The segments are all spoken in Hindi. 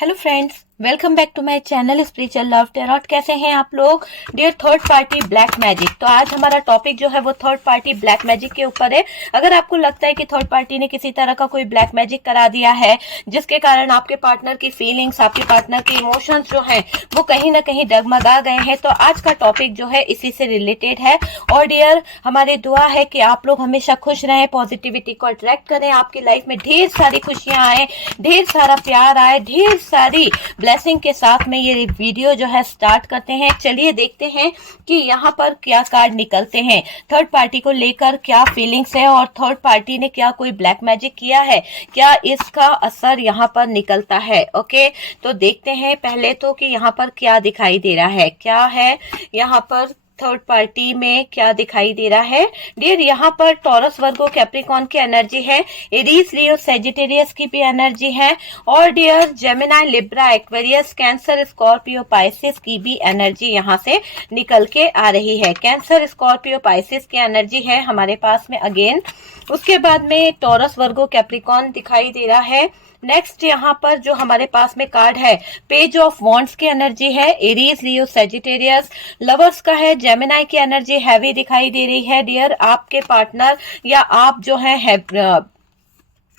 Hello friends, welcome back to my channel spiritual love tarot. कैसे हैं आप लोग dear? Third party black magic. तो आज हमारा टॉपिक जो है वो थर्ड पार्टी ब्लैक मैजिक के ऊपर है। अगर आपको लगता है कि थर्ड पार्टी ने किसी तरह का कोई ब्लैक मैजिक करा दिया है जिसके कारण आपके पार्टनर की फीलिंग्स, आपके पार्टनर के इमोशंस जो हैं वो कहीं ना कहीं डगमगा गए हैं, तो आज का टॉपिक जो है इसी से रिलेटेड है। और डियर, हमारी दुआ है कि आप लोग हमेशा खुश रहें, पॉजिटिविटी को अट्रैक्ट करें, आपकी लाइफ में ढेर सारी खुशियां आए, ढेर सारा प्यार आए, ढेर सारी ब्लेसिंग के साथ में ये वीडियो जो है स्टार्ट करते हैं। चलिए देखते हैं कि यहाँ पर क्या कार्ड निकलते हैं, थर्ड पार्टी को लेकर क्या फीलिंग्स है और थर्ड पार्टी ने क्या कोई ब्लैक मैजिक किया है, क्या इसका असर यहाँ पर निकलता है। ओके, तो देखते हैं पहले तो कि यहाँ पर क्या दिखाई दे रहा है, क्या है यहाँ पर थर्ड पार्टी में क्या दिखाई दे रहा है। डियर, यहाँ पर टॉरस, वर्गो, कैप्रिकॉन की एनर्जी है, एरीज, लियो, सेजिटेरियस की भी एनर्जी है, और dear Gemini, Libra, Aquarius, Cancer, Scorpio, Pisces की भी एनर्जी यहाँ से निकल के आ रही है। कैंसर, स्कॉर्पियो, पाइसिस की एनर्जी है हमारे पास में अगेन। उसके बाद में टॉरस, वर्गो, कैप्रिकॉन दिखाई दे रहा है। नेक्स्ट यहाँ पर जो हमारे पास में कार्ड है, पेज ऑफ वॉन्ड्स की एनर्जी है, एरीज, लियो, सेजिटेरियस, लवर्स का है, जेमिनाई की एनर्जी हैवी दिखाई दे रही है। डियर, आपके पार्टनर या आप जो है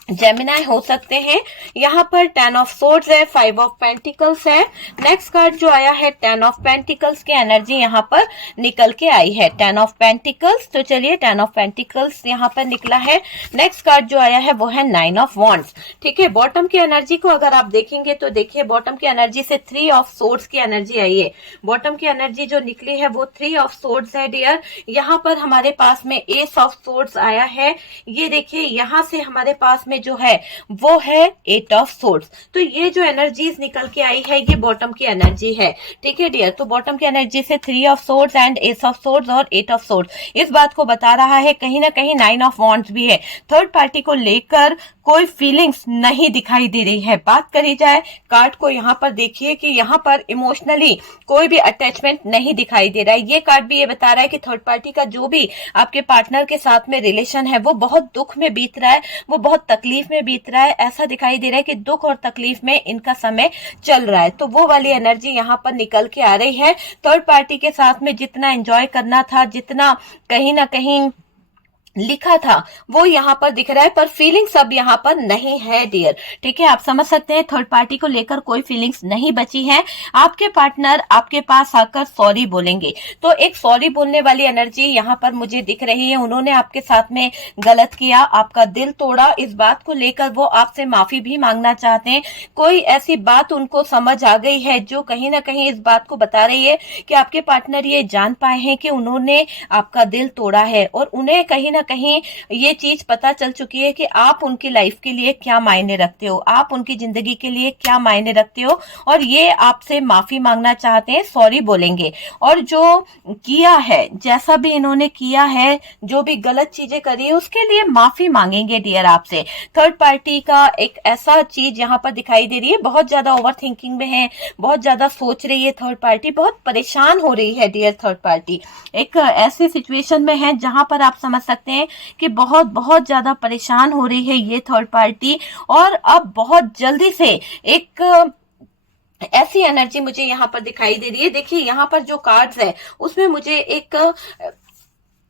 जेमिनाई हो सकते हैं। यहाँ पर 10 ऑफ सोर्ड्स है, 5 ऑफ पेंटिकल्स है। नेक्स्ट कार्ड जो आया है 10 ऑफ पेंटिकल्स की एनर्जी यहाँ पर निकल के आई है, 10 ऑफ पेंटिकल्स। तो चलिए 10 ऑफ पेंटिकल्स यहाँ पर निकला है। नेक्स्ट कार्ड जो आया है वो है 9 ऑफ वॉन्ड्स। ठीक है, बॉटम की एनर्जी को अगर आप देखेंगे तो देखिए बॉटम की एनर्जी से 3 ऑफ सोर्ड्स की एनर्जी आई है। बॉटम की एनर्जी जो निकली है वो 3 ऑफ सोर्ड्स है। डियर, यहाँ पर हमारे पास में एस ऑफ सोर्ड्स आया है। ये देखिए यहाँ से हमारे पास में जो है वो है 8 ऑफ सोर्ड्स। तो ये जो एनर्जीज निकल के आई है ये बॉटम की एनर्जी है। ठीक है डियर, तो बॉटम की एनर्जी से 3 of swords and S of swords और 8 ऑफ सोर्ड्स इस बात को बता रहा है, कहीं ना कहीं 9 ऑफ वॉन्ड्स भी है। थर्ड पार्टी को लेकर कोई फीलिंग्स नहीं दिखाई दे रही है। बात करी जाए कार्ड को, यहाँ पर देखिए कि यहाँ पर इमोशनली कोई भी अटैचमेंट नहीं दिखाई दे रहा है। ये कार्ड भी ये बता रहा है कि थर्ड पार्टी का जो भी आपके पार्टनर के साथ में रिलेशन है वो बहुत दुख में बीत रहा है, वो बहुत तकलीफ में बीत रहा है। ऐसा दिखाई दे रहा है कि दुख और तकलीफ में इनका समय चल रहा है। तो वो वाली एनर्जी यहाँ पर निकल के आ रही है। थर्ड पार्टी के साथ में जितना एंजॉय करना था, जितना कहीं ना कहीं लिखा था वो यहाँ पर दिख रहा है, पर फीलिंग्स अब यहाँ पर नहीं है डियर। ठीक है, आप समझ सकते हैं थर्ड पार्टी को लेकर कोई फीलिंग्स नहीं बची है। आपके पार्टनर आपके पास आकर सॉरी बोलेंगे, तो एक सॉरी बोलने वाली एनर्जी यहाँ पर मुझे दिख रही है। उन्होंने आपके साथ में गलत किया, आपका दिल तोड़ा, इस बात को लेकर वो आपसे माफी भी मांगना चाहते हैं। कोई ऐसी बात उनको समझ आ गई है जो कहीं ना कहीं इस बात को बता रही है कि आपके पार्टनर ये जान पाए हैं कि उन्होंने आपका दिल तोड़ा है, और उन्हें कहीं कहीं ये चीज पता चल चुकी है कि आप उनकी लाइफ के लिए क्या मायने रखते हो, आप उनकी जिंदगी के लिए क्या मायने रखते हो, और ये आपसे माफी मांगना चाहते हैं, सॉरी बोलेंगे। और जो किया है, जैसा भी इन्होंने किया है, जो भी गलत चीजें करी है उसके लिए माफी मांगेंगे डियर आपसे। थर्ड पार्टी का एक ऐसा चीज यहाँ पर दिखाई दे रही है, बहुत ज्यादा ओवर थिंकिंग में है, बहुत ज्यादा सोच रही है थर्ड पार्टी, बहुत परेशान हो रही है डियर। थर्ड पार्टी एक ऐसी सिचुएशन में है जहां पर आप समझ सकते हैं कि बहुत बहुत ज्यादा परेशान हो रही है ये थर्ड पार्टी, और अब बहुत जल्दी से एक ऐसी एनर्जी मुझे यहाँ पर दिखाई दे रही है। देखिए यहाँ पर जो कार्ड्स है उसमें मुझे एक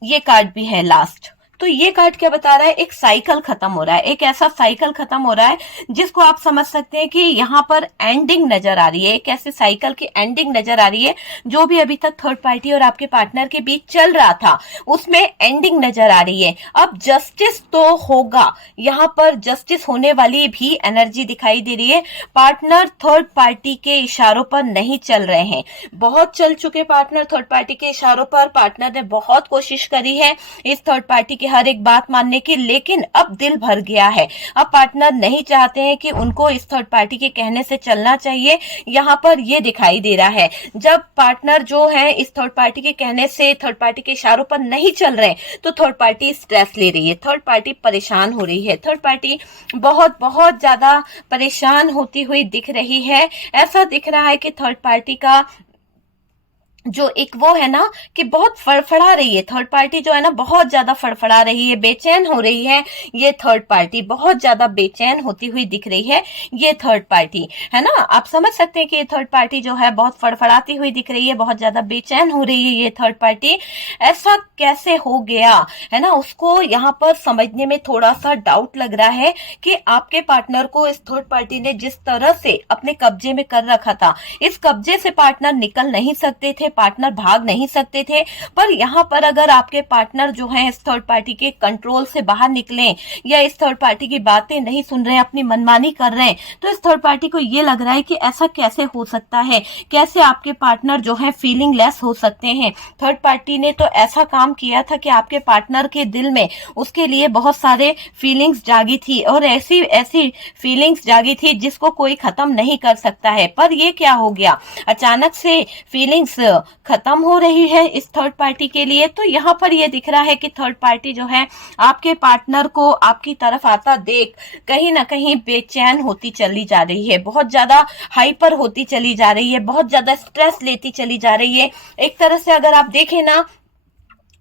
ये कार्ड भी है लास्ट। तो ये कार्ड क्या बता रहा है, एक साइकिल खत्म हो रहा है, एक ऐसा साइकिल खत्म हो रहा है जिसको आप समझ सकते हैं कि यहाँ पर एंडिंग नजर आ रही है, एक ऐसे साइकिल की एंडिंग नजर आ रही है। जो भी अभी तक थर्ड पार्टी और आपके पार्टनर के बीच चल रहा था उसमें एंडिंग नजर आ रही है। अब जस्टिस तो होगा, यहाँ पर जस्टिस होने वाली भी एनर्जी दिखाई दे रही है। पार्टनर थर्ड पार्टी के इशारों पर नहीं चल रहे हैं, बहुत चल चुके पार्टनर थर्ड पार्टी के इशारों पर। पार्टनर ने बहुत कोशिश करी है इस थर्ड पार्टी की हर एक बात मानने की, लेकिन अब दिल भर गया है। अब पार्टनर नहीं चाहते हैं कि उनको इस थर्ड पार्टी के कहने से चलना चाहिए। यहाँ पर ये दिखाई दे रहा है, जब पार्टनर जो है इस थर्ड पार्टी के कहने से, थर्ड पार्टी के इशारों पर नहीं चल रहे तो थर्ड पार्टी स्ट्रेस ले रही है, थर्ड पार्टी परेशान हो रही है, थर्ड पार्टी बहुत बहुत ज्यादा परेशान होती हुई दिख रही है। ऐसा दिख रहा है कि थर्ड पार्टी का जो एक वो है ना कि बहुत फड़फड़ा रही है, थर्ड पार्टी जो है ना बहुत ज्यादा फड़फड़ा रही है, बेचैन हो रही है, ये थर्ड पार्टी बहुत ज्यादा बेचैन होती हुई दिख रही है, ये थर्ड पार्टी है ना। आप समझ सकते हैं कि ये थर्ड पार्टी जो है बहुत फड़फड़ाती हुई दिख रही है, बहुत ज्यादा बेचैन हो रही है ये थर्ड पार्टी। ऐसा कैसे हो गया है ना, उसको यहाँ पर समझने में थोड़ा सा डाउट लग रहा है कि आपके पार्टनर को इस थर्ड पार्टी ने जिस तरह से अपने कब्जे में कर रखा था, इस कब्जे से पार्टनर निकल नहीं सकते थे, पार्टनर भाग नहीं सकते थे। पर यहाँ पर अगर आपके पार्टनर जो है इस थर्ड पार्टी के कंट्रोल से बाहर निकले या इस थर्ड पार्टी की बातें नहीं सुन रहे हैं, अपनी मनमानी कर रहे हैं, तो इस थर्ड पार्टी को ये लग रहा है कि ऐसा कैसे हो सकता है, कैसे आपके पार्टनर जो है फीलिंग लेस हो सकते हैं। थर्ड पार्टी ने तो ऐसा काम किया था कि आपके पार्टनर के दिल में उसके लिए बहुत सारे फीलिंग्स जागी थी, और ऐसी ऐसी फीलिंग्स जागी थी जिसको कोई खत्म नहीं कर सकता है। पर ये क्या हो गया, अचानक से फीलिंग्स खत्म हो रही है इस थर्ड पार्टी के लिए। तो यहाँ पर ये दिख रहा है कि थर्ड पार्टी जो है आपके पार्टनर को आपकी तरफ आता देख कहीं ना कहीं बेचैन होती चली जा रही है, बहुत ज्यादा हाइपर होती चली जा रही है, बहुत ज्यादा स्ट्रेस लेती चली जा रही है। एक तरह से अगर आप देखें ना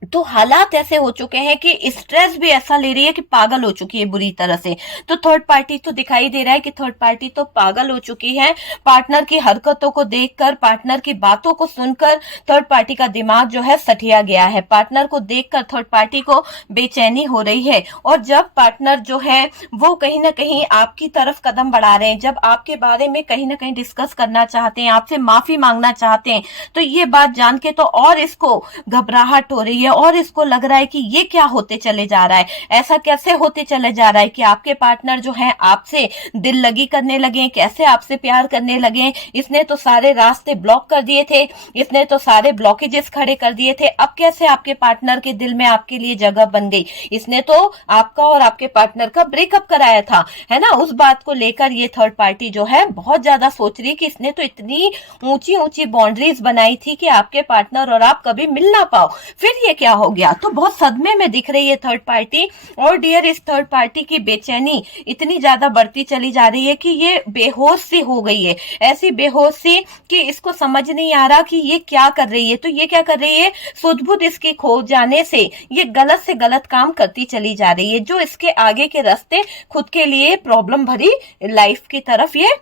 तो हालात ऐसे हो चुके हैं कि स्ट्रेस भी ऐसा ले रही है कि पागल हो चुकी है बुरी तरह से। तो थर्ड पार्टी तो दिखाई दे रहा है कि थर्ड पार्टी तो पागल हो चुकी है, पार्टनर की हरकतों को देखकर, पार्टनर की बातों को सुनकर थर्ड पार्टी का दिमाग जो है सठिया गया है, पार्टनर को देखकर थर्ड पार्टी को बेचैनी हो रही है। और जब पार्टनर जो है वो कहीं ना कहीं आपकी तरफ कदम बढ़ा रहे हैं, जब आपके बारे में कहीं ना कहीं डिस्कस करना चाहते हैं, आपसे माफी मांगना चाहते हैं, तो ये बात जान के तो और इसको घबराहट हो रही है, और इसको लग रहा है कि ये क्या होते चले जा रहा है, ऐसा कैसे होते चले जा रहा है कि आपके पार्टनर जो है आपसे दिल लगी करने लगे, कैसे आपसे प्यार करने लगे। इसने तो सारे रास्ते ब्लॉक कर दिए थे, इसने तो सारे ब्लॉकेजेस खड़े कर दिए थे, अब कैसे आपके पार्टनर के दिल में आपके लिए जगह बन गई। इसने तो आपका और आपके पार्टनर का ब्रेकअप कराया था, है ना। उस बात को लेकर ये थर्ड पार्टी जो है बहुत ज्यादा सोच रही कि इसने तो इतनी ऊंची ऊंची बाउंड्रीज बनाई थी कि आपके पार्टनर और आप कभी मिल ना पाओ, फिर ये क्या हो गया। तो बहुत सदमे में दिख रही है थर्ड पार्टी। और डियर इस थर्ड पार्टी की बेचैनी इतनी ज्यादा बढ़ती चली जा रही है कि ये बेहोश सी हो गई है, ऐसी बेहोश सी कि इसको समझ नहीं आ रहा कि ये क्या कर रही है। तो ये क्या कर रही है, सुध-बुध इसकी खो जाने से ये गलत से गलत काम करती चली जा रही है, जो इसके आगे के रास्ते खुद के लिए प्रॉब्लम भरी लाइफ की तरफ ये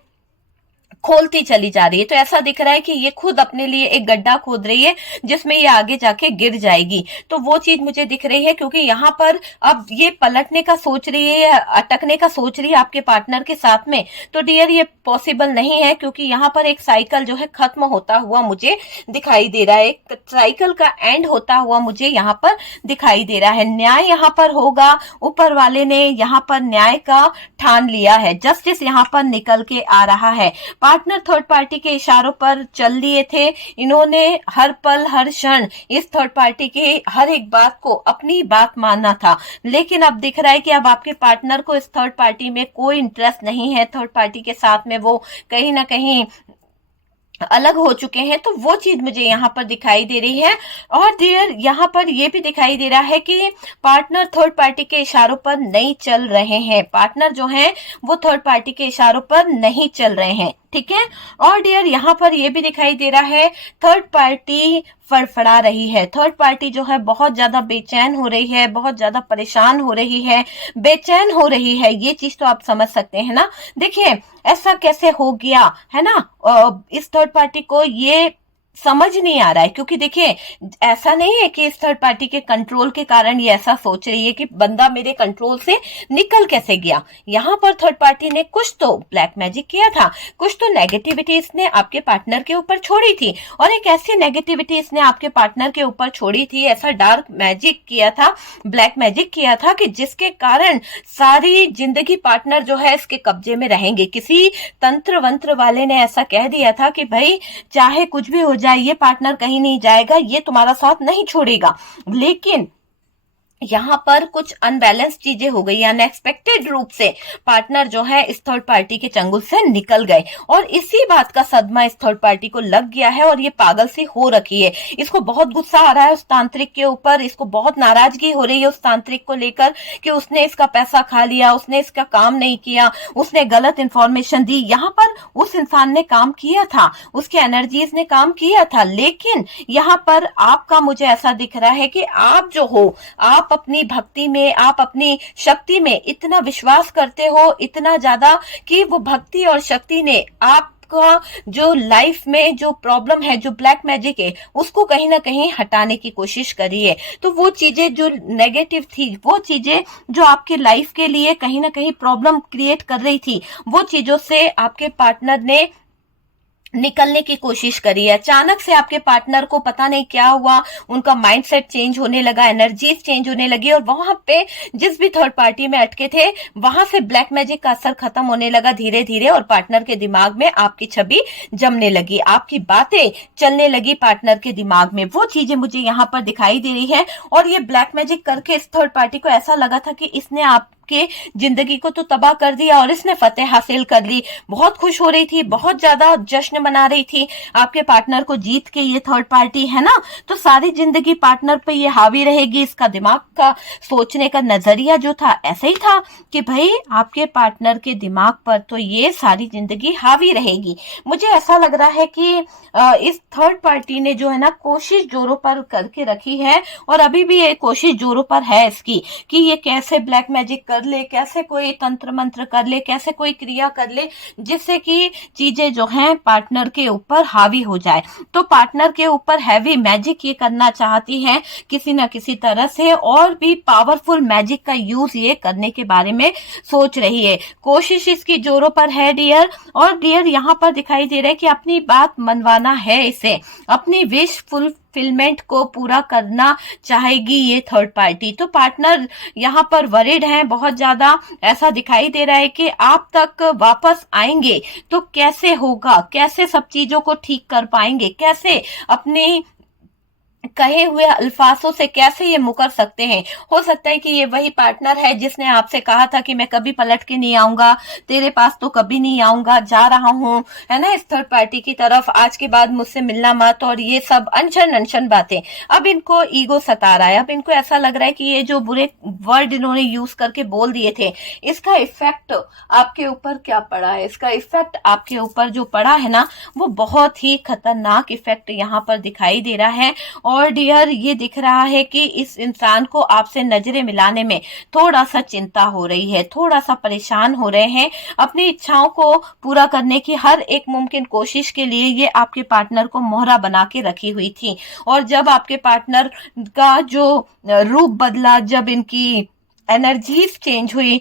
खोलती चली जा रही है। तो ऐसा दिख रहा है कि ये खुद अपने लिए एक गड्ढा खोद रही है जिसमें ये आगे जाके गिर जाएगी। तो वो चीज मुझे दिख रही है, क्योंकि यहाँ पर अब ये पलटने का सोच रही है, अटकने का सोच रही है आपके पार्टनर के साथ में। तो डियर ये पॉसिबल नहीं है, क्योंकि यहाँ पर एक साइकिल जो है खत्म होता हुआ मुझे दिखाई दे रहा है, एक साइकिल का एंड होता हुआ मुझे यहाँ पर दिखाई दे रहा है। न्याय यहाँ पर होगा, ऊपर वाले ने यहाँ पर न्याय का ठान लिया है, जस्टिस यहाँ पर निकल के आ रहा है। पार्टनर थर्ड पार्टी के इशारों पर चल लिए थे, इन्होंने हर पल हर क्षण इस थर्ड पार्टी की हर एक बात को अपनी बात मानना था। लेकिन अब दिख रहा है कि अब आपके पार्टनर को इस थर्ड पार्टी में कोई इंटरेस्ट नहीं है, थर्ड पार्टी के साथ में वो कहीं ना कहीं अलग हो चुके हैं। तो वो चीज मुझे यहाँ पर दिखाई दे रही है। और डियर यहाँ पर ये भी दिखाई दे रहा है कि पार्टनर थर्ड पार्टी के इशारों पर नहीं चल रहे हैं, पार्टनर जो हैं वो थर्ड पार्टी के इशारों पर नहीं चल रहे हैं, ठीक है। और डियर यहाँ पर ये भी दिखाई दे रहा है थर्ड पार्टी फड़फड़ा रही है, थर्ड पार्टी जो है बहुत ज्यादा बेचैन हो रही है, बहुत ज्यादा परेशान हो रही है, बेचैन हो रही है। ये चीज तो आप समझ सकते हैं ना। देखिए ऐसा कैसे हो गया है ना, इस थर्ड पार्टी को ये समझ नहीं आ रहा है, क्योंकि देखिए ऐसा नहीं है कि इस थर्ड पार्टी के कंट्रोल के कारण ये ऐसा सोच रही है कि बंदा मेरे कंट्रोल से निकल कैसे गया। यहाँ पर थर्ड पार्टी ने कुछ तो ब्लैक मैजिक किया था, कुछ तो नेगेटिविटी इसने आपके पार्टनर के ऊपर छोड़ी थी, और एक ऐसी नेगेटिविटी इसने आपके पार्टनर के ऊपर छोड़ी थी, ऐसा डार्क मैजिक किया था, ब्लैक मैजिक किया था कि जिसके कारण सारी जिंदगी पार्टनर जो है इसके कब्जे में रहेंगे। किसी तंत्र वंत्र वाले ने ऐसा कह दिया था कि भाई चाहे कुछ भी हो जाए ये पार्टनर कहीं नहीं जाएगा, ये तुम्हारा साथ नहीं छोड़ेगा। लेकिन यहाँ पर कुछ अनबैलेंस चीजें हो गई, अनएक्सपेक्टेड रूप से पार्टनर जो है इस थर्ड पार्टी के चंगुल से निकल गए और इसी बात का सदमा इस थर्ड पार्टी को लग गया है और ये पागल सी हो रखी है। इसको बहुत गुस्सा आ रहा है उस तांत्रिक के ऊपर, इसको बहुत नाराजगी हो रही है उस तांत्रिक को लेकर कि उसने इसका पैसा खा लिया, उसने इसका काम नहीं किया, उसने गलत इंफॉर्मेशन दी। यहाँ पर उस इंसान ने काम किया था, उसके एनर्जीज ने काम किया था, लेकिन यहाँ पर आपका मुझे ऐसा दिख रहा है कि आप जो हो, आप अपनी भक्ति में, आप अपनी शक्ति में इतना विश्वास करते हो, इतना ज्यादा कि वो भक्ति और शक्ति ने आपका जो लाइफ में जो प्रॉब्लम है, जो ब्लैक मैजिक है, उसको कहीं ना कहीं हटाने की कोशिश करी है। तो वो चीजें जो नेगेटिव थी, वो चीजें जो आपके लाइफ के लिए कहीं ना कहीं प्रॉब्लम क्रिएट कर रही थी, वो चीजों से आपके पार्टनर ने निकलने की कोशिश करी है। अचानक से आपके पार्टनर को पता नहीं क्या हुआ, उनका माइंडसेट चेंज होने लगा, एनर्जीज चेंज होने लगी और वहां पे जिस भी थर्ड पार्टी में अटके थे वहां से ब्लैक मैजिक का असर खत्म होने लगा धीरे धीरे और पार्टनर के दिमाग में आपकी छवि जमने लगी, आपकी बातें चलने लगी पार्टनर के दिमाग में। वो चीजें मुझे यहाँ पर दिखाई दे रही है और ये ब्लैक मैजिक करके इस थर्ड पार्टी को ऐसा लगा था कि इसने आप के जिंदगी को तो तबाह कर दिया और इसने फतेह हासिल कर ली। बहुत खुश हो रही थी, बहुत ज्यादा जश्न मना रही थी आपके पार्टनर को जीत के ये थर्ड पार्टी, है ना। तो सारी जिंदगी पार्टनर पे ये हावी रहेगी। इसका दिमाग का सोचने का नजरिया जो था ऐसा ही था कि भाई आपके पार्टनर के दिमाग पर तो ये सारी जिंदगी हावी रहेगी। मुझे ऐसा लग रहा है कि इस थर्ड पार्टी ने जो है ना कोशिश जोरों पर करके रखी है और अभी भी ये कोशिश जोरों पर है इसकी कि ये कैसे ब्लैक मैजिक कर ले, कैसे कोई तंत्र मंत्र कर ले, कैसे कोई क्रिया कर ले जिससे कि चीजें जो हैं पार्टनर के ऊपर हावी हो जाए। तो पार्टनर के ऊपर हैवी मैजिक ये करना चाहती है किसी ना किसी तरह से और भी पावरफुल मैजिक का यूज ये करने के बारे में सोच रही है। कोशिश इसकी जोरों पर है डियर। और डियर यहाँ पर दिखाई दे रहा है कि अपनी बात मनवाना है इसे, अपनी विश फुलफिलमेंट को पूरा करना चाहेगी ये थर्ड पार्टी। तो पार्टनर यहाँ पर वरीड है बहुत ज्यादा। ऐसा दिखाई दे रहा है कि आप तक वापस आएंगे तो कैसे होगा, कैसे सब चीजों को ठीक कर पाएंगे, कैसे अपने कहे हुए अल्फाजों से कैसे ये मुकर सकते हैं। हो सकता है कि ये वही पार्टनर है जिसने आपसे कहा था कि मैं कभी पलट के नहीं आऊंगा, तेरे पास तो कभी नहीं आऊंगा, जा रहा हूं, है ना, इस थर्ड पार्टी की तरफ, आज के बाद मुझसे मिलना मत, और ये सब अनशन बातें। अब इनको ईगो सता रहा है। अब इनको ऐसा लग रहा है कि ये जो बुरे वर्ड इन्होंने यूज करके बोल दिए थे, इसका इफेक्ट आपके ऊपर क्या पड़ा है, इसका इफेक्ट आपके ऊपर जो पड़ा है ना वो बहुत ही खतरनाक इफेक्ट यहाँ पर दिखाई दे रहा है। और डियर ये दिख रहा है कि इस इंसान को आपसे नजरें मिलाने में थोड़ा सा चिंता हो रही है, थोड़ा सा परेशान हो रहे हैं। अपनी इच्छाओं को पूरा करने की हर एक मुमकिन कोशिश के लिए ये आपके पार्टनर को मोहरा बना के रखी हुई थी। और जब आपके पार्टनर का जो रूप बदला, जब इनकी एनर्जीज चेंज हुई,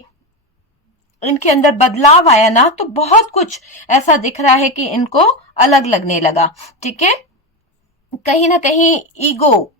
इनके अंदर बदलाव आया ना, तो बहुत कुछ ऐसा दिख रहा है कि इनको अलग लगने लगा। ठीक है, कहीं ना कहीं ईगो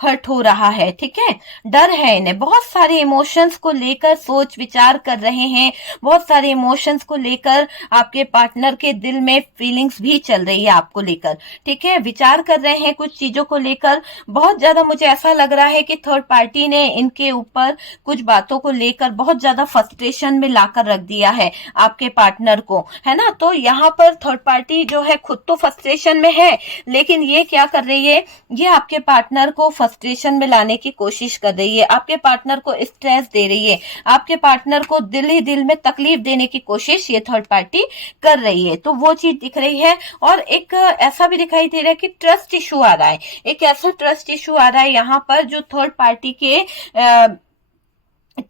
हर्ट हो रहा है, ठीक है, डर है इन्हें, बहुत सारे इमोशंस को लेकर सोच विचार कर रहे हैं, बहुत सारे इमोशंस को लेकर आपके पार्टनर के दिल में फीलिंग्स भी चल रही है आपको लेकर, ठीक है, विचार कर रहे हैं कुछ चीजों को लेकर। बहुत ज्यादा मुझे ऐसा लग रहा है कि थर्ड पार्टी ने इनके ऊपर कुछ बातों को लेकर बहुत ज्यादा फ्रस्ट्रेशन में लाकर रख दिया है आपके पार्टनर को, है ना। तो यहाँ पर थर्ड पार्टी जो है खुद तो फ्रस्ट्रेशन में है, लेकिन ये क्या कर रही है, ये आपके पार्टनर को फ्रस्ट्रेशन में लाने की कोशिश कर रही है, आपके पार्टनर को स्ट्रेस दे रही है, आपके पार्टनर को दिल ही दिल में तकलीफ देने की कोशिश ये थर्ड पार्टी कर रही है। तो वो चीज दिख रही है। और एक ऐसा भी दिखाई दे रहा है कि ट्रस्ट इशू आ रहा है, एक ऐसा ट्रस्ट इशू आ रहा है यहाँ पर जो थर्ड पार्टी के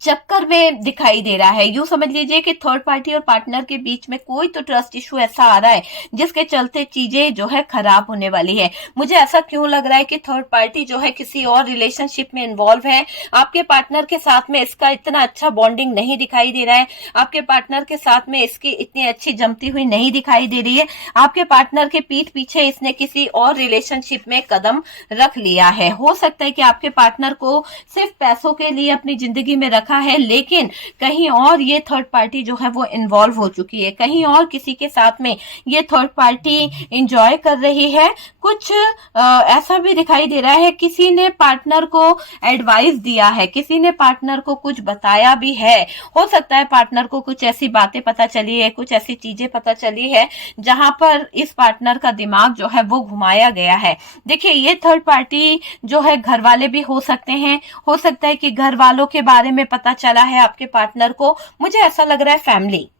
चक्कर में दिखाई दे रहा है। यूं समझ लीजिए कि थर्ड पार्टी और पार्टनर के बीच में कोई तो ट्रस्ट इशू ऐसा आ रहा है जिसके चलते चीजें जो है खराब होने वाली है। मुझे ऐसा क्यों लग रहा है कि थर्ड पार्टी जो है किसी और रिलेशनशिप में इन्वॉल्व है, आपके पार्टनर के साथ में इसका इतना अच्छा बॉन्डिंग नहीं दिखाई दे रहा है, आपके पार्टनर के साथ में इसकी इतनी अच्छी जमती हुई नहीं दिखाई दे रही है, आपके पार्टनर के पीठ पीछे इसने किसी और रिलेशनशिप में कदम रख लिया है। हो सकता है कि आपके पार्टनर को सिर्फ पैसों के लिए अपनी जिंदगी में रखा है, लेकिन कहीं और ये थर्ड पार्टी जो है वो इन्वॉल्व हो चुकी है, कहीं और किसी के साथ में ये थर्ड पार्टी इंजॉय कर रही है। कुछ ऐसा भी दिखाई दे रहा है किसी ने पार्टनर को एडवाइस दिया है, किसी ने पार्टनर को कुछ बताया भी है। हो सकता है पार्टनर को कुछ ऐसी बातें पता चली है, कुछ ऐसी चीजें पता चली है जहां पर इस पार्टनर का दिमाग जो है वो घुमाया गया है। देखिए, ये थर्ड पार्टी जो है घर वाले भी हो सकते हैं, हो सकता है कि घर वालों के बारे में पता चला है आपके पार्टनर को। मुझे ऐसा लग रहा है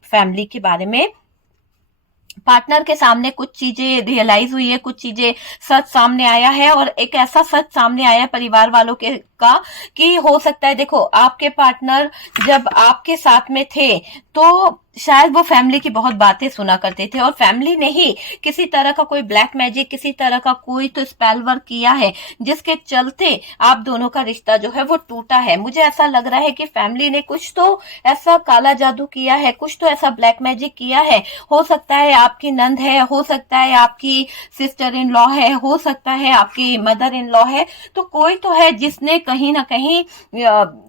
फैमिली के बारे में पार्टनर के सामने कुछ चीजें रियलाइज हुई है, कुछ चीजें सच सामने आया है, और एक ऐसा सच सामने आया परिवार वालों के का कि हो सकता है, देखो, आपके पार्टनर जब आपके साथ में थे तो शायद वो फैमिली की बहुत बातें सुना करते थे, और फैमिली ने ही किसी तरह का कोई ब्लैक मैजिक, किसी तरह का कोई तो स्पेल वर्क किया है, जिसके चलते आप दोनों का रिश्ता जो है वो टूटा है। मुझे ऐसा लग रहा है कि फैमिली ने कुछ तो ऐसा काला जादू किया है, कुछ तो ऐसा ब्लैक मैजिक किया है। हो सकता है आपकी नंद है, हो सकता है आपकी सिस्टर इन लॉ है, हो सकता है आपकी मदर इन लॉ है, तो कोई तो है जिसने कहीं ना कहीं,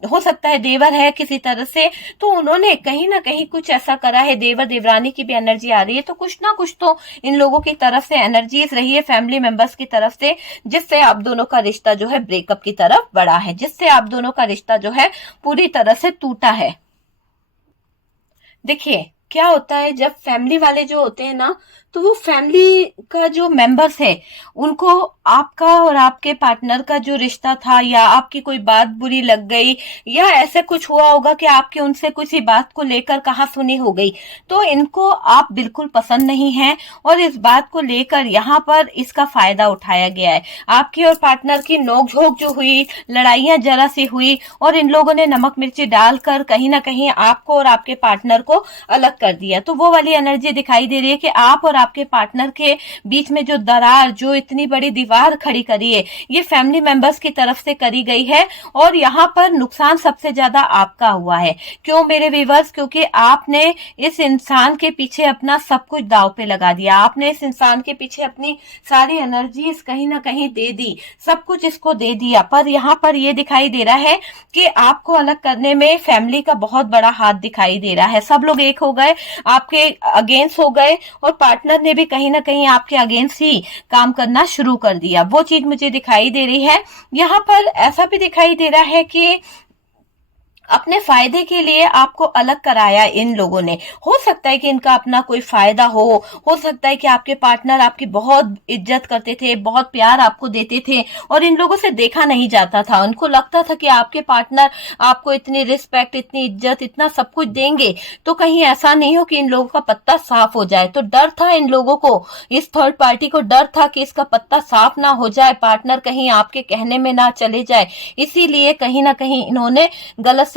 हो सकता है देवर है किसी तरह से, तो उन्होंने कहीं ना कहीं कुछ ऐसा करा है। देवर देवरानी की भी एनर्जी आ रही है, तो कुछ ना कुछ तो इन लोगों की तरफ से एनर्जीज रही है, फैमिली मेंबर्स की तरफ से, जिससे आप दोनों का रिश्ता जो है ब्रेकअप की तरफ बढ़ा है, जिससे आप दोनों का रिश्ता जो है पूरी तरह से टूटा है। देखिए, क्या होता है जब फैमिली वाले जो होते हैं ना, तो वो फैमिली का जो मेंबर्स है उनको आपका और आपके पार्टनर का जो रिश्ता था, या आपकी कोई बात बुरी लग गई, या ऐसे कुछ हुआ होगा कि आपके उनसे किसी बात को लेकर कहा सुनी हो गई, तो इनको आप बिल्कुल पसंद नहीं है, और इस बात को लेकर यहाँ पर इसका फायदा उठाया गया है। आपकी और पार्टनर की नोकझोंक जो हुई, लड़ाइयां जरा सी हुई, और इन लोगों ने नमक मिर्ची डालकर कहीं ना कहीं आपको और आपके पार्टनर को अलग कर दिया। तो वो वाली एनर्जी दिखाई दे रही है कि आप और आपके पार्टनर के बीच में जो दरार, जो इतनी बड़ी दीवार खड़ी करी है, ये फैमिली मेंबर्स की तरफ से करी गई है, और यहाँ पर नुकसान सबसे ज्यादा आपका हुआ है। क्यों मेरे व्यूअर्स? क्योंकि आपने इस इंसान के पीछे अपना सब कुछ दांव पे लगा दिया, आपने इस इंसान के पीछे अपनी सारी एनर्जीज कहीं ना कहीं दे दी, सब कुछ इसको दे दिया। पर यहाँ पर ये दिखाई दे रहा है कि आपको अलग करने में फैमिली का बहुत बड़ा हाथ दिखाई दे रहा है। सब लोग एक हो गए, आपके अगेंस्ट हो गए, और पार्टनर ने भी कहीं ना कहीं आपके अगेंस्ट ही काम करना शुरू कर दिया। वो चीज मुझे दिखाई दे रही है। यहाँ पर ऐसा भी दिखाई दे रहा है कि अपने फायदे के लिए आपको अलग कराया इन लोगों ने। हो सकता है कि इनका अपना कोई फायदा हो सकता है कि आपके पार्टनर आपकी बहुत इज्जत करते थे, बहुत प्यार आपको देते थे, और इन लोगों से देखा नहीं जाता था। उनको लगता था कि आपके पार्टनर आपको इतनी रिस्पेक्ट, इतनी इज्जत, इतना सब कुछ देंगे, तो कहीं ऐसा नहीं हो कि इन लोगों का पत्ता साफ हो जाए। तो डर था इन लोगों को, इस थर्ड पार्टी को डर था कि इसका पत्ता साफ ना हो जाए, पार्टनर कहीं आपके कहने में ना चले जाए, इसीलिए कहीं ना कहीं इन्होंने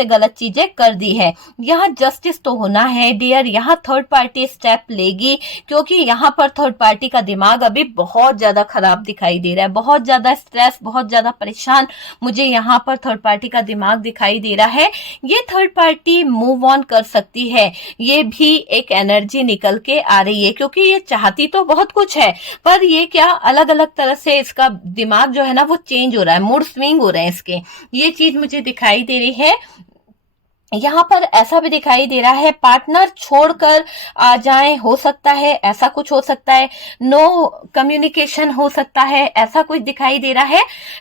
गलत चीजें कर दी है। यहाँ जस्टिस तो होना है डियर, यहाँ थर्ड पार्टी स्टेप लेगी, क्योंकि यहाँ पर थर्ड पार्टी का दिमाग अभी बहुत ज्यादा खराब दिखाई दे रहा है, बहुत ज्यादा स्ट्रेस, बहुत ज्यादा परेशान मुझे यहाँ पर थर्ड पार्टी का दिमाग दिखाई दे रहा है। ये थर्ड पार्टी मूव ऑन कर सकती है, ये भी एक एनर्जी निकल के आ रही है, क्योंकि ये चाहती तो बहुत कुछ है, पर ये क्या अलग अलग तरह से इसका दिमाग जो है ना वो चेंज हो रहा है, मूड स्विंग हो रहे हैं इसके, ये चीज मुझे दिखाई दे रही है। यहाँ पर ऐसा भी दिखाई दे रहा है पार्टनर छोड़कर आ जाए, हो सकता है ऐसा कुछ हो सकता है, नो कम्युनिकेशन हो सकता है, ऐसा कुछ दिखाई दे रहा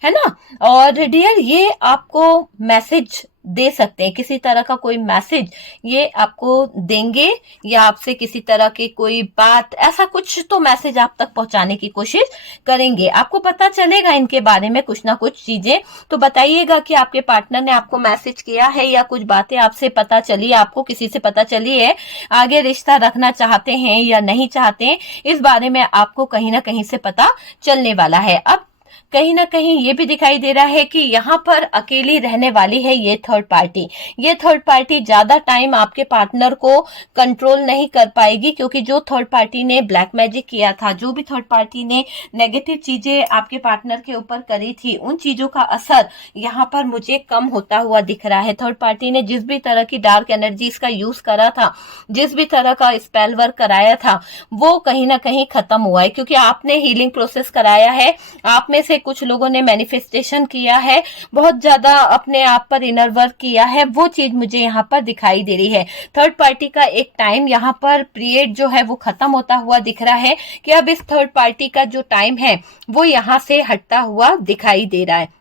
है ना। और डियर, ये आपको मैसेज दे सकते हैं, किसी तरह का कोई मैसेज ये आपको देंगे, या आपसे किसी तरह की कोई बात, ऐसा कुछ तो मैसेज आप तक पहुंचाने की कोशिश करेंगे। आपको पता चलेगा इनके बारे में कुछ ना कुछ चीजें, तो बताइएगा कि आपके पार्टनर ने आपको मैसेज किया है, या कुछ बातें आपसे पता चली, आपको किसी से पता चली है, आगे रिश्ता रखना चाहते हैं या नहीं चाहते, इस बारे में आपको कहीं ना कहीं से पता चलने वाला है। अब कहीं ना कहीं ये भी दिखाई दे रहा है कि यहाँ पर अकेली रहने वाली है ये थर्ड पार्टी। ये थर्ड पार्टी ज्यादा टाइम आपके पार्टनर को कंट्रोल नहीं कर पाएगी, क्योंकि जो थर्ड पार्टी ने ब्लैक मैजिक किया था, जो भी थर्ड पार्टी ने नेगेटिव चीजें आपके पार्टनर के ऊपर करी थी, उन चीजों का असर यहाँ पर मुझे कम होता हुआ दिख रहा है। थर्ड पार्टी ने जिस भी तरह की डार्क एनर्जीज का यूज करा था, जिस भी तरह का स्पेल वर्क कराया था, वो कहीं ना कहीं खत्म हुआ है, क्योंकि आपने हीलिंग प्रोसेस कराया है, आप में समय से कुछ लोगों ने मैनिफेस्टेशन किया है, बहुत ज्यादा अपने आप पर इनर वर्क किया है, वो चीज मुझे यहाँ पर दिखाई दे रही है। थर्ड पार्टी का एक टाइम यहाँ पर पीरियड जो है वो खत्म होता हुआ दिख रहा है कि अब इस थर्ड पार्टी का जो टाइम है वो यहाँ से हटता हुआ दिखाई दे रहा है।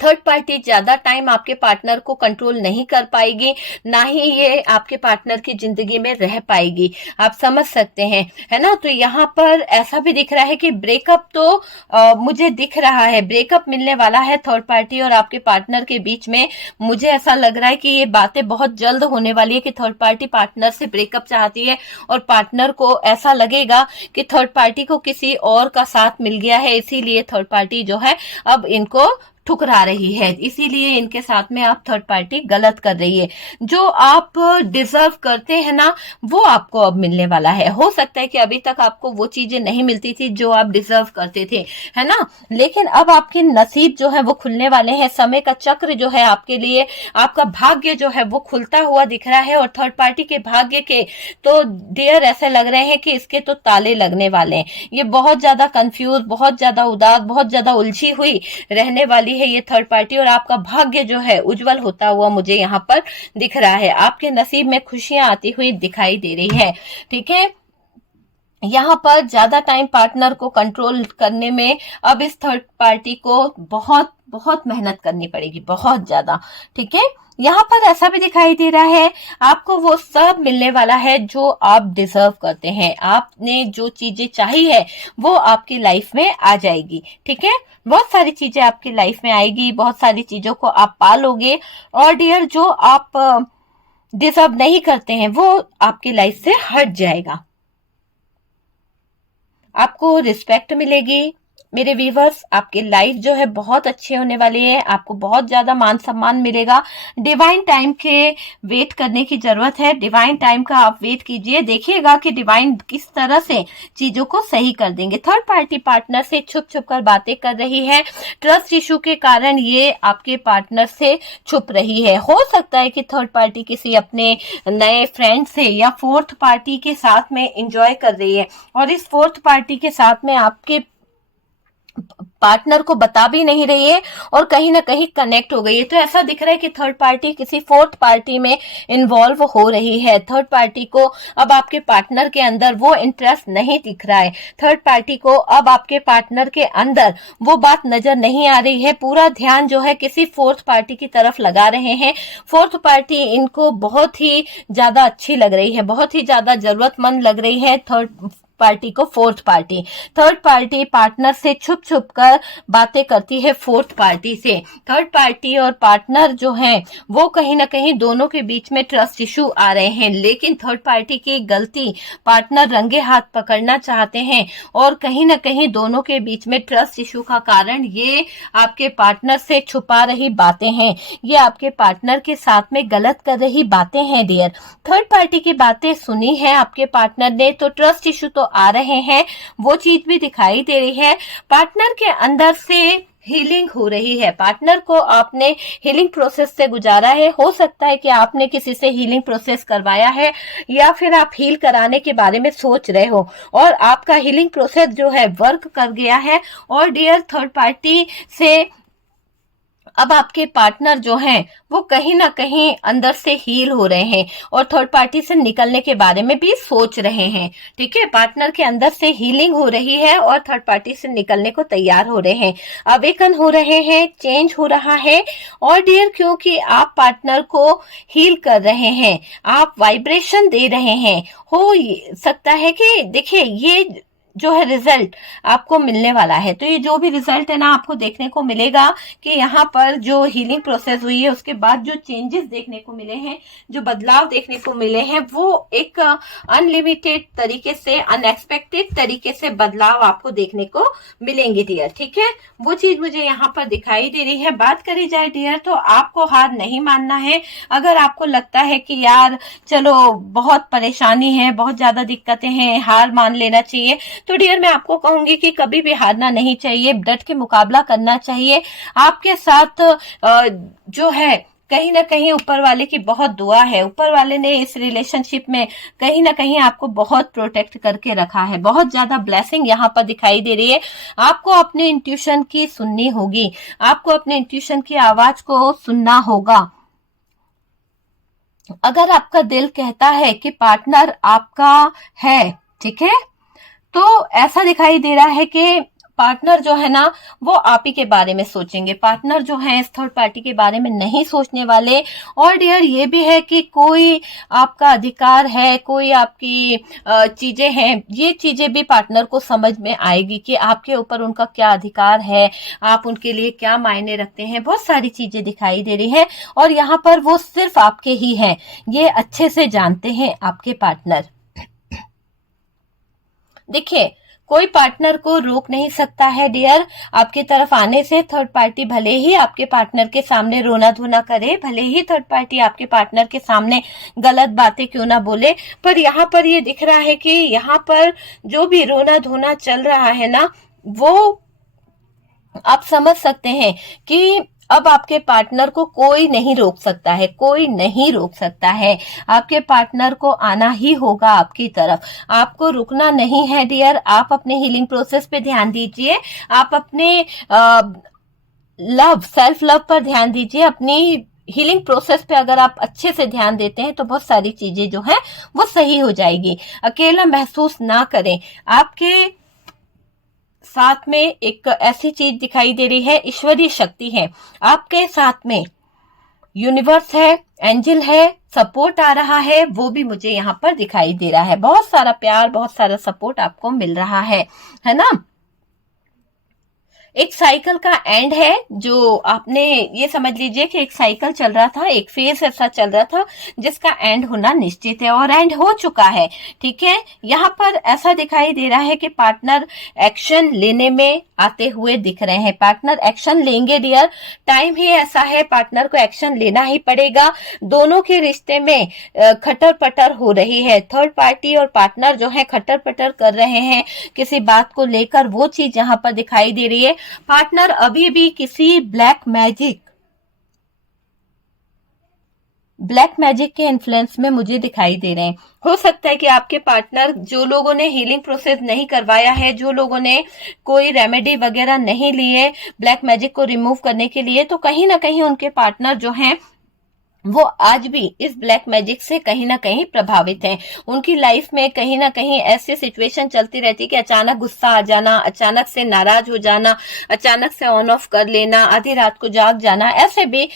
थर्ड पार्टी ज्यादा टाइम आपके पार्टनर को कंट्रोल नहीं कर पाएगी, ना ही ये आपके पार्टनर की जिंदगी में रह पाएगी, आप समझ सकते हैं, है ना। तो यहाँ पर ऐसा भी दिख रहा है कि ब्रेकअप तो मुझे दिख रहा है, ब्रेकअप मिलने वाला है थर्ड पार्टी और आपके पार्टनर के बीच में। मुझे ऐसा लग रहा है कि ये बातें बहुत जल्द होने वाली है कि थर्ड पार्टी पार्टनर से ब्रेकअप चाहती है और पार्टनर को ऐसा लगेगा कि थर्ड पार्टी को किसी और का साथ मिल गया है, इसीलिए थर्ड पार्टी जो है अब इनको ठुकरा रही है, इसीलिए इनके साथ में आप थर्ड पार्टी गलत कर रही है। जो आप डिजर्व करते हैं ना वो आपको अब मिलने वाला है। हो सकता है कि अभी तक आपको वो चीजें नहीं मिलती थी जो आप डिजर्व करते थे, है ना, लेकिन अब आपके नसीब जो है वो खुलने वाले हैं। समय का चक्र जो है आपके लिए, आपका भाग्य जो है वो खुलता हुआ दिख रहा है। और थर्ड पार्टी के भाग्य के तो डियर ऐसे लग रहे हैं कि इसके तो ताले लगने वाले हैं। ये बहुत ज्यादा कंफ्यूज, बहुत ज्यादा उदास, बहुत ज्यादा उलझी हुई रहने वाली है ये थर्ड पार्टी। और आपका भाग्य जो है उज्जवल होता हुआ मुझे यहाँ पर दिख रहा है, आपके नसीब में खुशियां आती हुई दिखाई दे रही है। ठीक है, यहाँ पर ज्यादा टाइम पार्टनर को कंट्रोल करने में अब इस थर्ड पार्टी को बहुत बहुत मेहनत करनी पड़ेगी, बहुत ज्यादा। ठीक है, यहाँ पर ऐसा भी दिखाई दे रहा है आपको वो सब मिलने वाला है जो आप डिजर्व करते हैं। आपने जो चीजें चाही है वो आपकी लाइफ में आ जाएगी। ठीक है, बहुत सारी चीजें आपकी लाइफ में आएगी, बहुत सारी चीजों को आप पालोगे। और डियर जो आप डिजर्व नहीं करते हैं वो आपकी लाइफ से हट जाएगा, आपको रिस्पेक्ट मिलेगी। मेरे व्यूवर्स, आपकी लाइफ जो है बहुत अच्छी होने वाली है, आपको बहुत ज्यादा मान सम्मान मिलेगा। डिवाइन टाइम के वेट करने की जरूरत है, डिवाइन टाइम का आप वेट कीजिए, देखिएगा कि डिवाइन किस तरह से चीजों को सही कर देंगे। थर्ड पार्टी पार्टनर से छुप छुप कर बातें कर रही है, ट्रस्ट इशू के कारण ये आपके पार्टनर से छुप रही है। हो सकता है कि थर्ड पार्टी किसी अपने नए फ्रेंड से या फोर्थ पार्टी के साथ में एंजॉय कर रही है और इस फोर्थ पार्टी के साथ में आपके पार्टनर को बता भी नहीं रही है और कहीं ना कहीं कनेक्ट हो गई है। तो ऐसा दिख रहा है कि थर्ड पार्टी किसी फोर्थ पार्टी में इन्वॉल्व हो रही है। थर्ड पार्टी को अब आपके पार्टनर के अंदर वो इंटरेस्ट नहीं दिख रहा है, थर्ड पार्टी को अब आपके पार्टनर के अंदर वो बात नजर नहीं आ रही है। पूरा ध्यान जो है किसी फोर्थ पार्टी की तरफ लगा रहे हैं। फोर्थ पार्टी इनको बहुत ही ज्यादा अच्छी लग रही है, बहुत ही ज्यादा जरूरतमंद लग रही है थर्ड पार्टी को। Fourth party, third party partner से छुप छुप कर बातें करती है फोर्थ पार्टी से। थर्ड पार्टी और पार्टनर जो हैं वो कहीं ना कहीं दोनों के बीच में ट्रस्ट इशू आ रहे हैं, लेकिन थर्ड पार्टी की गलती पार्टनर रंगे हाथ पकड़ना चाहते हैं और कहीं ना कहीं दोनों के बीच में ट्रस्ट इशू का कारण ये आपके पार्टनर से छुपा रही बातें हैं, ये आपके पार्टनर के साथ में गलत कर रही बातें हैं। डियर, थर्ड पार्टी की बातें सुनी है आपके पार्टनर ने तो ट्रस्ट इशू तो आ रहे हैं, वो चीज भी दिखाई दे रही है। पार्टनर के अंदर से हीलिंग हो रही है, पार्टनर को आपने हीलिंग प्रोसेस से गुजारा है। हो सकता है कि आपने किसी से हीलिंग प्रोसेस करवाया है या फिर आप हील कराने के बारे में सोच रहे हो और आपका हीलिंग प्रोसेस जो है वर्क कर गया है। और डियर, थर्ड पार्टी से अब आपके पार्टनर जो हैं वो कहीं ना कहीं अंदर से हील हो रहे हैं और थर्ड पार्टी से निकलने के बारे में भी सोच रहे हैं। ठीक है, पार्टनर के अंदर से हीलिंग हो रही है और थर्ड पार्टी से निकलने को तैयार हो रहे हैं, अवेकन हो रहे हैं, चेंज हो रहा है। और डियर, क्योंकि आप पार्टनर को हील कर रहे हैं, आप वाइब्रेशन दे रहे हैं, हो सकता है कि देखिए ये जो है रिजल्ट आपको मिलने वाला है। तो ये जो भी रिजल्ट है ना आपको देखने को मिलेगा कि यहाँ पर जो हीलिंग प्रोसेस हुई है उसके बाद जो चेंजेस देखने को मिले हैं, जो बदलाव देखने को मिले हैं, वो एक अनलिमिटेड तरीके से, अनएक्सपेक्टेड तरीके से बदलाव आपको देखने को मिलेंगे डियर। ठीक है, वो चीज मुझे यहाँ पर दिखाई दे रही है। बात करी जाए डियर तो आपको हार नहीं मानना है। अगर आपको लगता है कि यार चलो बहुत परेशानी है, बहुत ज्यादा दिक्कतें हैं, हार मान लेना चाहिए, तो डियर मैं आपको कहूंगी कि कभी भी हारना नहीं चाहिए, डट के मुकाबला करना चाहिए। आपके साथ जो है कहीं ना कहीं ऊपर वाले की बहुत दुआ है, ऊपर वाले ने इस रिलेशनशिप में कहीं ना कहीं आपको बहुत प्रोटेक्ट करके रखा है, बहुत ज्यादा ब्लेसिंग यहाँ पर दिखाई दे रही है। आपको अपने इंट्यूशन की सुननी होगी, आपको अपने इंट्यूशन की आवाज को सुनना होगा। अगर आपका दिल कहता है कि पार्टनर आपका है, ठीक है, तो ऐसा दिखाई दे रहा है कि पार्टनर जो है ना वो आप ही के बारे में सोचेंगे, पार्टनर जो है इस थर्ड पार्टी के बारे में नहीं सोचने वाले। और डियर ये भी है कि कोई आपका अधिकार है, कोई आपकी चीजें हैं, ये चीजें भी पार्टनर को समझ में आएगी कि आपके ऊपर उनका क्या अधिकार है, आप उनके लिए क्या मायने रखते हैं, बहुत सारी चीजें दिखाई दे रही हैं। और यहाँ पर वो सिर्फ आपके ही हैं, ये अच्छे से जानते हैं आपके पार्टनर। देखिए कोई पार्टनर को रोक नहीं सकता है डियर आपकी तरफ आने से। थर्ड पार्टी भले ही आपके पार्टनर के सामने रोना धोना करे, भले ही थर्ड पार्टी आपके पार्टनर के सामने गलत बातें क्यों ना बोले, पर यहाँ पर ये दिख रहा है कि यहाँ पर जो भी रोना धोना चल रहा है ना, वो आप समझ सकते हैं कि अब आपके पार्टनर को कोई नहीं रोक सकता है, कोई नहीं रोक सकता है। आपके पार्टनर को आना ही होगा आपकी तरफ, आपको रुकना नहीं है डियर। आप अपने हीलिंग प्रोसेस पे ध्यान दीजिए, आप अपने लव, सेल्फ लव पर ध्यान दीजिए। अपनी हीलिंग प्रोसेस पे अगर आप अच्छे से ध्यान देते हैं तो बहुत सारी चीजें जो है वो सही हो जाएगी। अकेला महसूस ना करें, आपके साथ में एक ऐसी चीज दिखाई दे रही है, ईश्वरीय शक्ति है आपके साथ में, यूनिवर्स है, एंजल है, सपोर्ट आ रहा है, वो भी मुझे यहाँ पर दिखाई दे रहा है। बहुत सारा प्यार, बहुत सारा सपोर्ट आपको मिल रहा है ना। एक साइकिल का एंड है, जो आपने ये समझ लीजिए कि एक साइकिल चल रहा था, एक फेज ऐसा चल रहा था जिसका एंड होना निश्चित है और एंड हो चुका है, ठीक है। यहाँ पर ऐसा दिखाई दे रहा है कि पार्टनर एक्शन लेने में आते हुए दिख रहे हैं, पार्टनर एक्शन लेंगे डियर, टाइम ही ऐसा है, पार्टनर को एक्शन लेना ही पड़ेगा। दोनों के रिश्ते में खटर पटर हो रही है, थर्ड पार्टी और पार्टनर जो है खटर पटर कर रहे हैं किसी बात को लेकर, वो चीज यहाँ पर दिखाई दे रही है। पार्टनर अभी भी किसी ब्लैक मैजिक के इन्फ्लुएंस में मुझे दिखाई दे रहे हैं। हो सकता है कि आपके पार्टनर, जो लोगों ने हीलिंग प्रोसेस नहीं करवाया है, जो लोगों ने कोई रेमेडी वगैरह नहीं लिए ब्लैक मैजिक को रिमूव करने के लिए, तो कहीं ना कहीं उनके पार्टनर जो हैं वो आज भी इस ब्लैक मैजिक से कहीं ना कहीं प्रभावित हैं। उनकी लाइफ में कहीं ना कहीं ऐसी सिचुएशन चलती रहती है कि अचानक गुस्सा आ जाना, अचानक से नाराज हो जाना, अचानक से ऑन ऑफ कर लेना, आधी रात को जाग जाना, ऐसे भी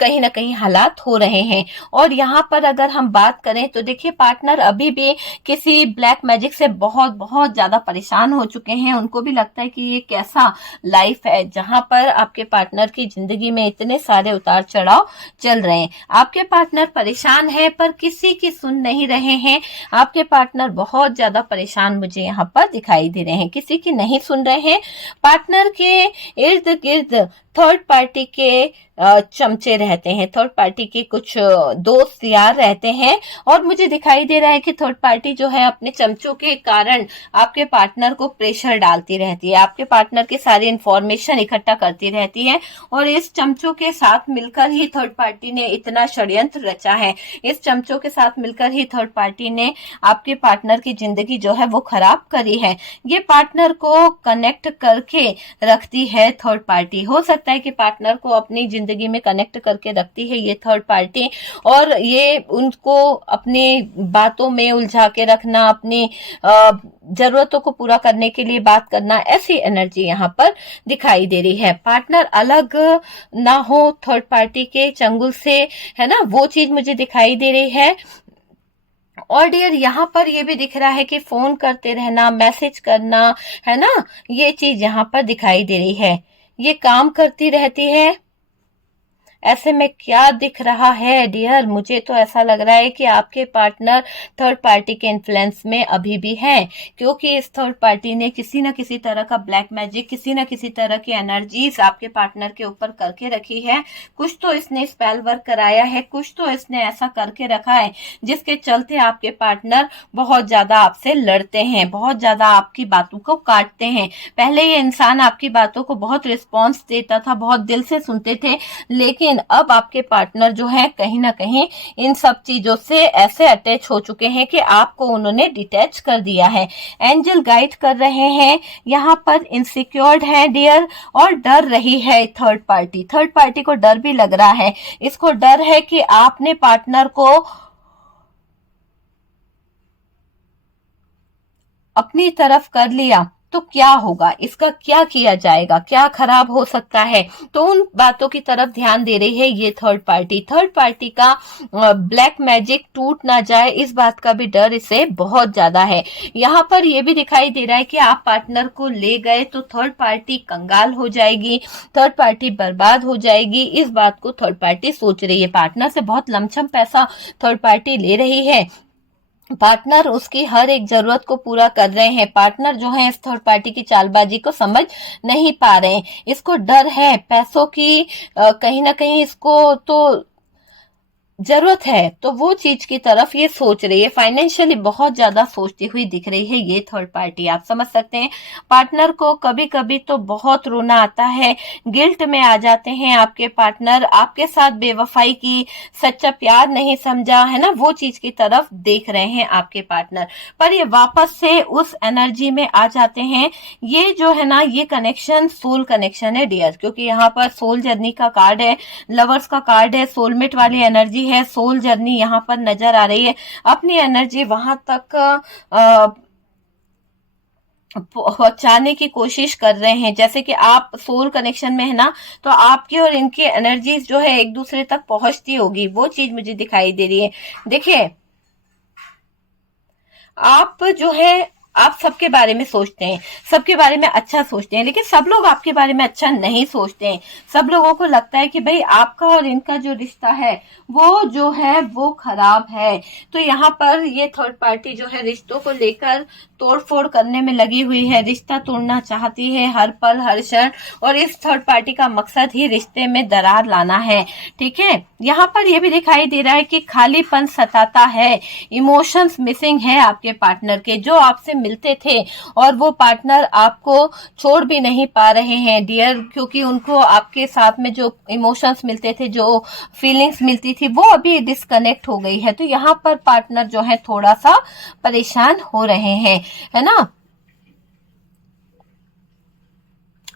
कहीं ना कहीं हालात हो रहे हैं। और यहाँ पर अगर हम बात करें तो देखिए पार्टनर अभी भी किसी ब्लैक मैजिक से बहुत बहुत ज्यादा परेशान हो चुके हैं। उनको भी लगता है कि ये कैसा लाइफ है जहां पर आपके पार्टनर की जिंदगी में इतने सारे उतार चढ़ाव चल रहे हैं। आपके पार्टनर परेशान है पर किसी की सुन नहीं रहे हैं। आपके पार्टनर बहुत ज्यादा परेशान मुझे यहाँ पर दिखाई दे रहे हैं, किसी की नहीं सुन रहे हैं। पार्टनर के इर्द गिर्द थर्ड पार्टी के चमचे रहते हैं, थर्ड पार्टी के कुछ दोस्त यार रहते हैं, और मुझे दिखाई दे रहा है कि थर्ड पार्टी जो है अपने चमचों के कारण आपके पार्टनर को प्रेशर डालती रहती है, आपके पार्टनर की सारी इंफॉर्मेशन इकट्ठा करती रहती है, और इस चमचों के साथ मिलकर ही थर्ड पार्टी ने इतना षड्यंत्र रचा है। इस चमचों के साथ मिलकर ही थर्ड पार्टी ने आपके पार्टनर की जिंदगी जो है वो खराब करी है। ये पार्टनर को कनेक्ट करके रखती है थर्ड पार्टी। हो सकता है कि पार्टनर को अपनी जिंदगी में कनेक्ट करके रखती है ये थर्ड पार्टी, और ये उनको अपनी बातों में उलझा के रखना, अपनी जरूरतों को पूरा करने के लिए बात करना, ऐसी एनर्जी यहाँ पर दिखाई दे रही है। पार्टनर अलग ना हो थर्ड पार्टी के चंगुल से, है ना, वो चीज मुझे दिखाई दे रही है। और डियर यहाँ पर ये भी दिख रहा है कि फोन करते रहना, मैसेज करना, है ना, ये चीज यहाँ पर दिखाई दे रही है। ये काम करती रहती है। ऐसे में क्या दिख रहा है डियर, मुझे तो ऐसा लग रहा है कि आपके पार्टनर थर्ड पार्टी के इन्फ्लुएंस में अभी भी हैं, क्योंकि इस थर्ड पार्टी ने किसी न किसी तरह का ब्लैक मैजिक, किसी न किसी तरह की एनर्जीज आपके पार्टनर के ऊपर करके रखी है। कुछ तो इसने स्पेल वर्क कराया है, कुछ तो इसने ऐसा करके रखा है जिसके चलते आपके पार्टनर बहुत ज्यादा आपसे लड़ते हैं, बहुत ज्यादा आपकी बातों को काटते हैं। पहले ये इंसान आपकी बातों को बहुत रिस्पॉन्स देता था, बहुत दिल से सुनते थे, लेकिन लेकिन अब आपके पार्टनर जो है कहीं ना कहीं इन सब चीजों से ऐसे अटैच हो चुके हैं कि आपको उन्होंने डिटैच कर दिया है। एंजल गाइड कर रहे हैं, यहाँ पर इनसिक्योर्ड है डियर, और डर रही है थर्ड पार्टी। थर्ड पार्टी को डर भी लग रहा है, इसको डर है कि आपने पार्टनर को अपनी तरफ कर लिया तो क्या होगा, इसका क्या किया जाएगा, क्या खराब हो सकता है, तो उन बातों की तरफ ध्यान दे रही है ये थर्ड पार्टी। थर्ड पार्टी का ब्लैक मैजिक टूट ना जाए, इस बात का भी डर इसे बहुत ज्यादा है। यहाँ पर ये भी दिखाई दे रहा है कि आप पार्टनर को ले गए तो थर्ड पार्टी कंगाल हो जाएगी, थर्ड पार्टी बर्बाद हो जाएगी, इस बात को थर्ड पार्टी सोच रही है। पार्टनर से बहुत लमसम पैसा थर्ड पार्टी ले रही है, पार्टनर उसकी हर एक जरूरत को पूरा कर रहे हैं। पार्टनर जो है इस थर्ड पार्टी की चालबाजी को समझ नहीं पा रहे हैं, इसको डर है पैसों की, कहीं ना कहीं इसको तो जरूरत है, तो वो चीज की तरफ ये सोच रही है। फाइनेंशियली बहुत ज्यादा सोचती हुई दिख रही है ये थर्ड पार्टी, आप समझ सकते हैं। पार्टनर को कभी कभी तो बहुत रोना आता है, गिल्ट में आ जाते हैं आपके पार्टनर, आपके साथ बेवफाई की, सच्चा प्यार नहीं समझा है ना, वो चीज की तरफ देख रहे हैं आपके पार्टनर। पर ये वापस से उस एनर्जी में आ जाते हैं। ये जो है ना, ये कनेक्शन सोल कनेक्शन है डियर, क्योंकि यहाँ पर सोल जर्नी का कार्ड है, लवर्स का कार्ड है, सोलमेट वाली एनर्जी है, सोल जर्नी यहाँ पर नजर आ रही है। अपनी एनर्जी वहां तक पहुंचाने की कोशिश कर रहे हैं, जैसे कि आप सोल कनेक्शन में है ना, तो आपकी और इनकी एनर्जीज जो है एक दूसरे तक पहुंचती होगी, वो चीज मुझे दिखाई दे रही है। देखिए आप जो है, आप सबके बारे में सोचते हैं, सबके बारे में अच्छा सोचते हैं, लेकिन सब लोग आपके बारे में अच्छा नहीं सोचते हैं। सब लोगों को लगता है कि भाई आपका और इनका जो रिश्ता है वो जो है वो खराब है। तो यहाँ पर ये थर्ड पार्टी जो है रिश्तों को लेकर तोड़फोड़ करने में लगी हुई है, रिश्ता तोड़ना चाहती है हर पल हर क्षण, और इस थर्ड पार्टी का मकसद ही रिश्ते में दरार लाना है। ठीक है, यहाँ पर यह भी दिखाई दे रहा है कि खालीपन सताता है, इमोशंस मिसिंग है आपके पार्टनर के, जो आपसे मिलते थे और वो पार्टनर आपको छोड़ भी नहीं पा रहे हैं डियर, क्योंकि उनको आपके साथ में जो इमोशंस मिलते थे, जो फीलिंग्स मिलती थी, वो अभी डिस्कनेक्ट हो गई है। तो यहाँ पर पार्टनर जो है थोड़ा सा परेशान हो रहे हैं, है ना।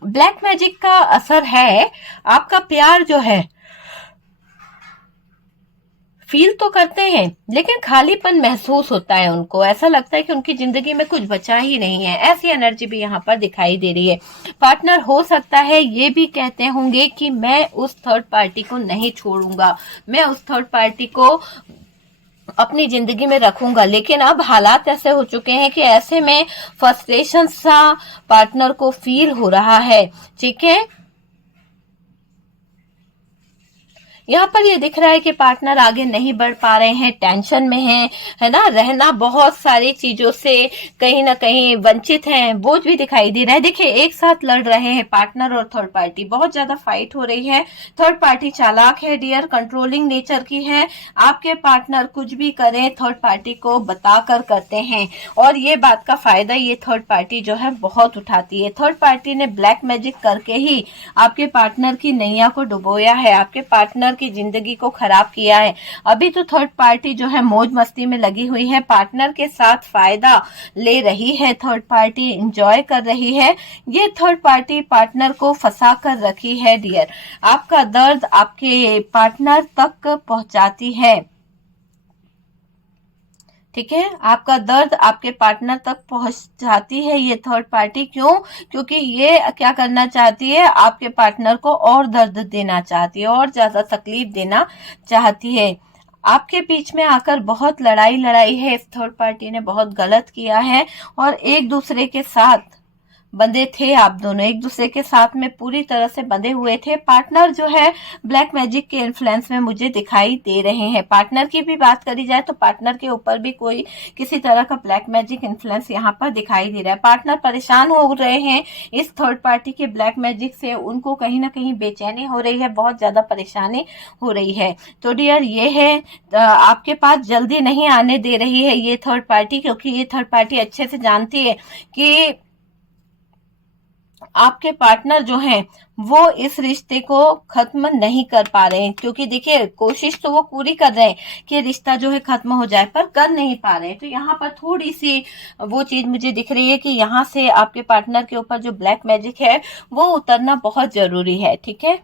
ब्लैक मैजिक का असर है, आपका प्यार जो है फील तो करते हैं, लेकिन खालीपन महसूस होता है उनको, ऐसा लगता है कि उनकी जिंदगी में कुछ बचा ही नहीं है, ऐसी एनर्जी भी यहाँ पर दिखाई दे रही है। पार्टनर हो सकता है ये भी कहते होंगे कि मैं उस थर्ड पार्टी को नहीं छोड़ूंगा, मैं उस थर्ड पार्टी को अपनी जिंदगी में रखूंगा, लेकिन अब हालात ऐसे हो चुके हैं कि ऐसे में फ्रस्ट्रेशन सा पार्टनर को फील हो रहा है। ठीक है, यहाँ पर ये दिख रहा है कि पार्टनर आगे नहीं बढ़ पा रहे हैं, टेंशन में हैं, है ना, रहना बहुत सारी चीजों से कहीं ना कहीं वंचित हैं, बोझ भी दिखाई दे रहा है। देखिए एक साथ लड़ रहे हैं पार्टनर और थर्ड पार्टी, बहुत ज्यादा फाइट हो रही है। थर्ड पार्टी चालाक है डियर, कंट्रोलिंग नेचर की है, आपके पार्टनर कुछ भी करें थर्ड पार्टी को बताकर करते हैं, और ये बात का फायदा ये थर्ड पार्टी जो है बहुत उठाती है। थर्ड पार्टी ने ब्लैक मैजिक करके ही आपके पार्टनर की नैया को डुबोया है, आपके पार्टनर की जिंदगी को खराब किया है। अभी तो थर्ड पार्टी जो है मौज मस्ती में लगी हुई है, पार्टनर के साथ फायदा ले रही है, थर्ड पार्टी एंजॉय कर रही है। ये थर्ड पार्टी पार्टनर को फंसा कर रखी है डियर, आपका दर्द आपके पार्टनर तक पहुंचाती है। ठीक है, आपका दर्द आपके पार्टनर तक पहुंचाती है ये थर्ड पार्टी, क्यों? क्योंकि ये क्या करना चाहती है, आपके पार्टनर को और दर्द देना चाहती है, और ज्यादा तकलीफ देना चाहती है। आपके बीच में आकर बहुत लड़ाई है, इस थर्ड पार्टी ने बहुत गलत किया है, और एक दूसरे के साथ बंधे थे, आप दोनों एक दूसरे के साथ में पूरी तरह से बंधे हुए थे। पार्टनर जो है ब्लैक मैजिक के इन्फ्लुएंस में मुझे दिखाई दे रहे हैं। पार्टनर की भी बात करी जाए तो पार्टनर के ऊपर भी कोई किसी तरह का ब्लैक मैजिक इन्फ्लुएंस यहाँ पर दिखाई दे रहा है। पार्टनर परेशान हो रहे हैं इस थर्ड पार्टी के ब्लैक मैजिक से, उनको कहीं ना कहीं बेचैनी हो रही है, बहुत ज्यादा परेशानी हो रही है। तो डियर ये है, आपके पास जल्दी नहीं आने दे रही है ये थर्ड पार्टी, क्योंकि ये थर्ड पार्टी अच्छे से जानती है कि आपके पार्टनर जो हैं वो इस रिश्ते को खत्म नहीं कर पा रहे हैं, क्योंकि देखिए कोशिश तो वो पूरी कर रहे हैं कि रिश्ता जो है खत्म हो जाए, पर कर नहीं पा रहे हैं। तो यहाँ पर थोड़ी सी वो चीज मुझे दिख रही है कि यहाँ से आपके पार्टनर के ऊपर जो ब्लैक मैजिक है वो उतरना बहुत जरूरी है। ठीक है।